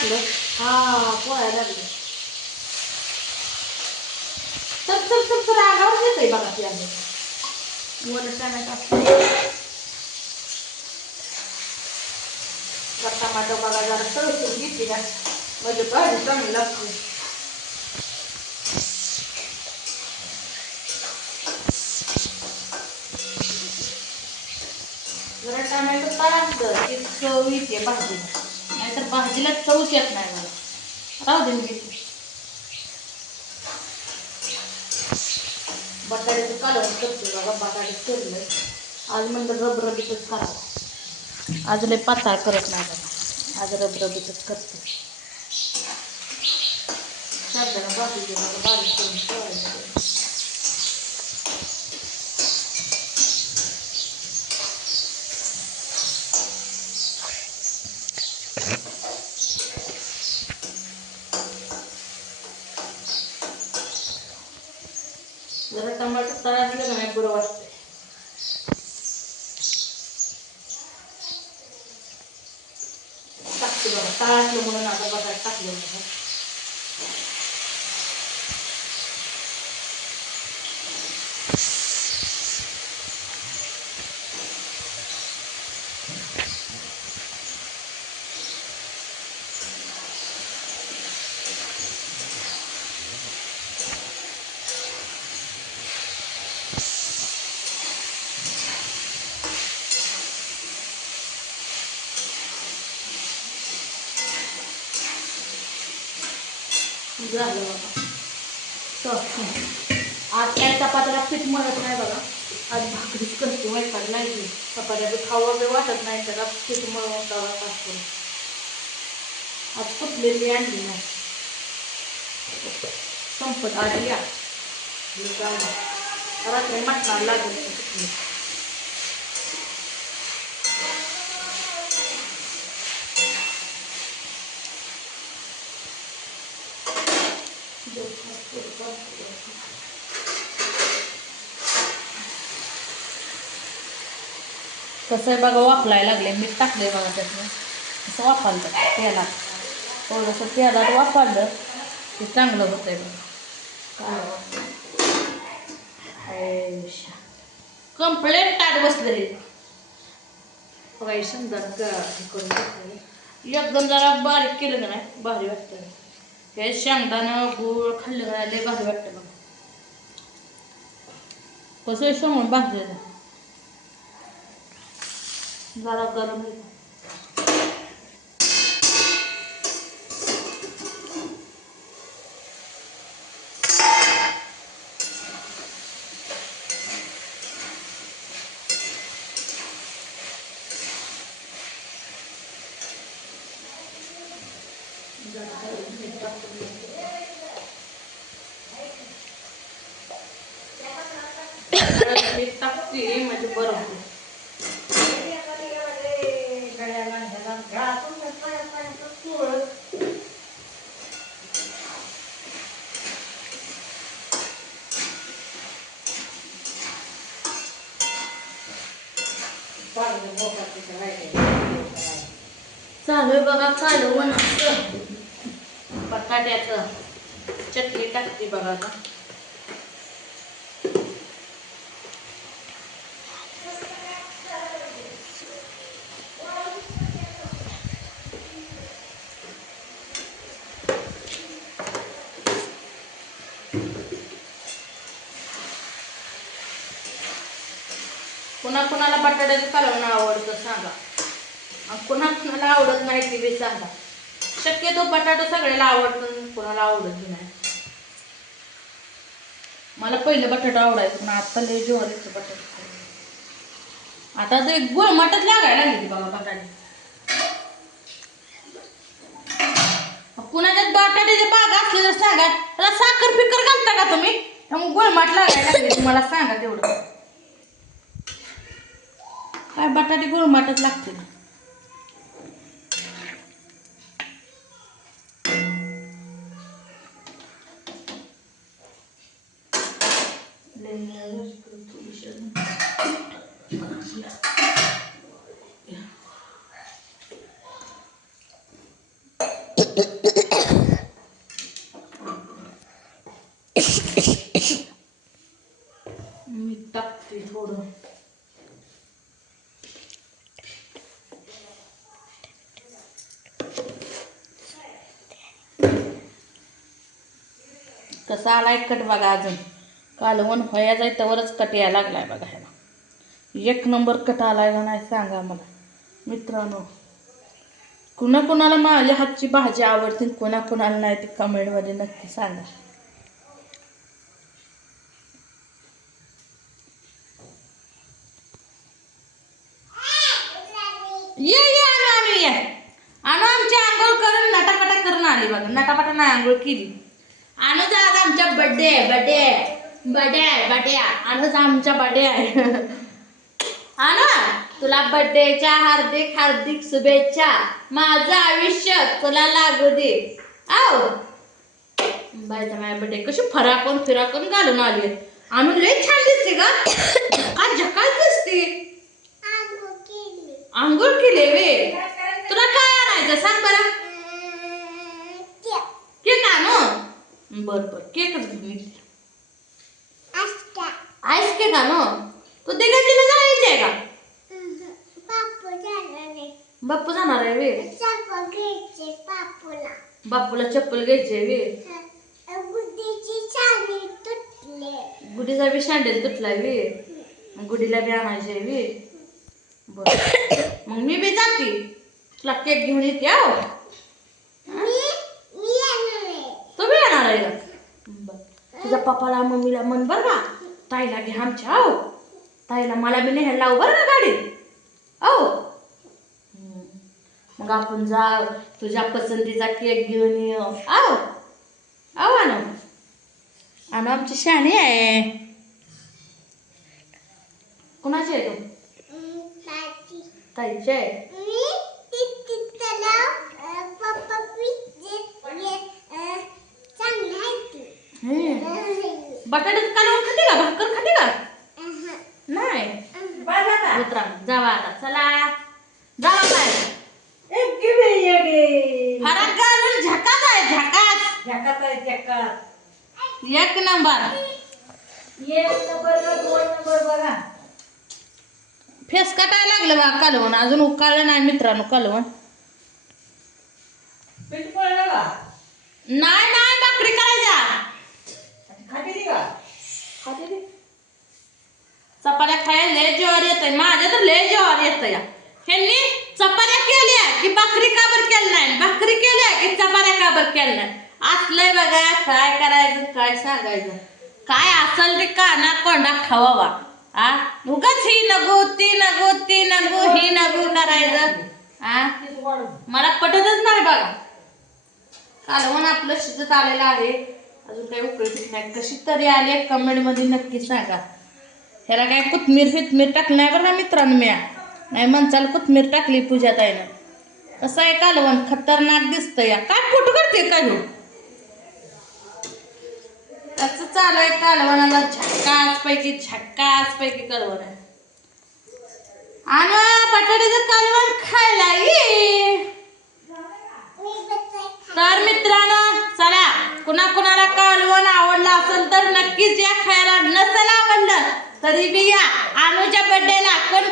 टाकलं. हा पोळायला लागलं. तर आगावर येतंय बघा ती आम्ही वर टमाटो टमाटो बघा जरा तळसून घेतली ना म्हणजे भाजी चांगली लागते. जरा टमॅटो तळायचं की चव येते भाजीला, नाहीतर भाजीला चवच येत नाही मला. राहू दे मी बटाट्याचं कालवण करते बघा. बटाटे चिरले आज म्हणलं रबरबीतच करावं. आज लय पातळ करत नाही बघा, आज रबरबीतच करते. शाब्दाला बाजूचे बघा बारीक करून ठेवायचं. जरा टमाटर तळायला नाही बरं वाटतंय. टाकते बघा तळायचं म्हणून आता बटाटे टाकले बघा. झालं बघा. आज काय चपात्याला पीठ मळत नाही बघा, आज भाकरीच करते. वैताग नाही चपात्या खावं बी वाटत नाही, त्याला पीठ मळून तवा टाकून. आज कुठलेली आणली नाही, संपत आली या रात्री मटणार लागेल. कसं आहे बघा वाफलायला लागले. मीठ टाकले बघा त्यातनं, असं वाफालतं तेलात. थोडंसं तेलात वाफालं ते चांगलं होतंय बघा. कंप्लेंट ताट बसलं हे बघा. समजा करून घेतलं एकदम जरा बारीक केलं का नाही भारी वाटतं. हे शेंगदाणं गूळ खाल्लं का लय भारी वाटतं बघा. कसं आहे समोर भाजलेलं जरा गरम टाकते म्हणजे बरं होतं. चालू आहे बघा कालवण बटाट्याचं. चटणी टाकते बघा आता. कुणाला बटाट्याचं कालवण आवडतं सांगा, आणि कुणाला आवडत नाही ते बी सांगा. शक्यतो बटाटा सगळ्याला आवडतं, कुणाला आवडत नाही. मला पहिलं बटाटा आवडायचं पण आता लय ज्वारीचं बटाटा. आता ते गुळमटच लागायला लागली बघा बटाटे. कुणाच्यात बटाट्याचे बाग असले तर सांगा. त्याला साखर फिकर घालता का तुम्ही? मग गुळमट लागायला लागले तुम्हाला सांगा तेवढं. काय बटाटे गुळमटच लागते. मीठ टाकते थोडं. कसा आलाय कट बघा. अजून कालवण व्हाया जाय त्यावरच कट यायला लागलाय बघा. ह्याला एक नंबर कट आलाय का नाही सांगा मला मित्रांनो. कुणाकुणाला माझ्या हातची भाजी आवडते, कुणाकुणाला नाही ते कमेंटमध्ये नक्की सांगा. ये आणू ये आणू आमची आंघोळ करून नटापटा करून आली बघा. नटापटा नाही आंघोळ केली. आणूच आज आमच्या बर्थडे आणूच आमच्या बर्थडे आहे. आणू तुला बर्थडेच्या हार्दिक हार्दिक शुभेच्छा. माझं आयुष्य तुला लागू दे. आओ बायचा माझ्या बर्थडे कशी फराकून फिराकून घालून आली. आणू लय छान दिसते का. झकास दिसते. आंघोळ केले वे. तुला काय आणायचं सांग बरं. केक आणू. बर केकच घेऊन येते. आईस केक आणू. तू दिघाजीला जायचं आहे का. बाप्पू जाणार आहे वे. बाप्पूला चप्पल घ्यायचे वे. गुडीचा बी सँडल तुटलाय वे. गुडीला बी आणायचे वे. बर मग मी बी जाते. तुला केक घेऊन येते. आहो तू बी येणार आहे का. तुझ्या पप्पाला मम्मीला म्हण बर का ताईला घे आमच्या. आहो ताईला मला बी न्यायला लावू बरं का गाडी. आहो मग आपण जाऊ. तुझ्या पसंतीचा केक घेऊन येऊ. आहो आहो आणू आणू आमची शाणी आहे. कुणाची आहे तू. ताईची आहे. बटाट्याचं कालवण खाते का. भाकर खाते का. नाही मित्रांनो जावा आता चला जावा. काय फरक घालून झकास आहे. झकास एक नंबर. दोन नंबर बघा. फेस काटायला लागलं बा कालवण. अजून उकाळलं नाही मित्रांनो कालवण. नाही भाकरी करायच्या. चपात्या खायला लय जेवार येत आहे. माझ्या तर लय जेवार येत या. ह्यांनी चपात्या केल्या की भाकरी का बरं केलं नाही. भाकरी केल्या की चपात्या का बरं केलं नाही. असलंय बघा. काय करायचं काय सांगायचं. काय असेल ते काना कोंडा खावा. उगाच ही नको ती नको ती नको ही नको करायचं. मला पटतच नाही बघा. कालवण आपलं शिजत आलेलं आहे. अजून काही उकळीत नाही. कशी तरी आली कमेंट मध्ये नक्की सांगा. ह्याला काय कोथमीर टाकली नाही बरं का मित्रांनो. मी नाही म्हणचाल कोथमीर टाकली पूजा ताईनं. कसं आहे कालवण खतरनाक दिसतं या. काय फोटो करते काय हो. असं चालू आहे कालवणाला. झक्कास पैकी कालवण आहे. आणि बटाट्याचं कालवण खायला ये. तर मित्रांनो चला कुणाला कालवण आवडलं असेल तर नक्कीच या खायला. नसेल आवडलं तरी बी या. अनुच्या बर्थडेला कोण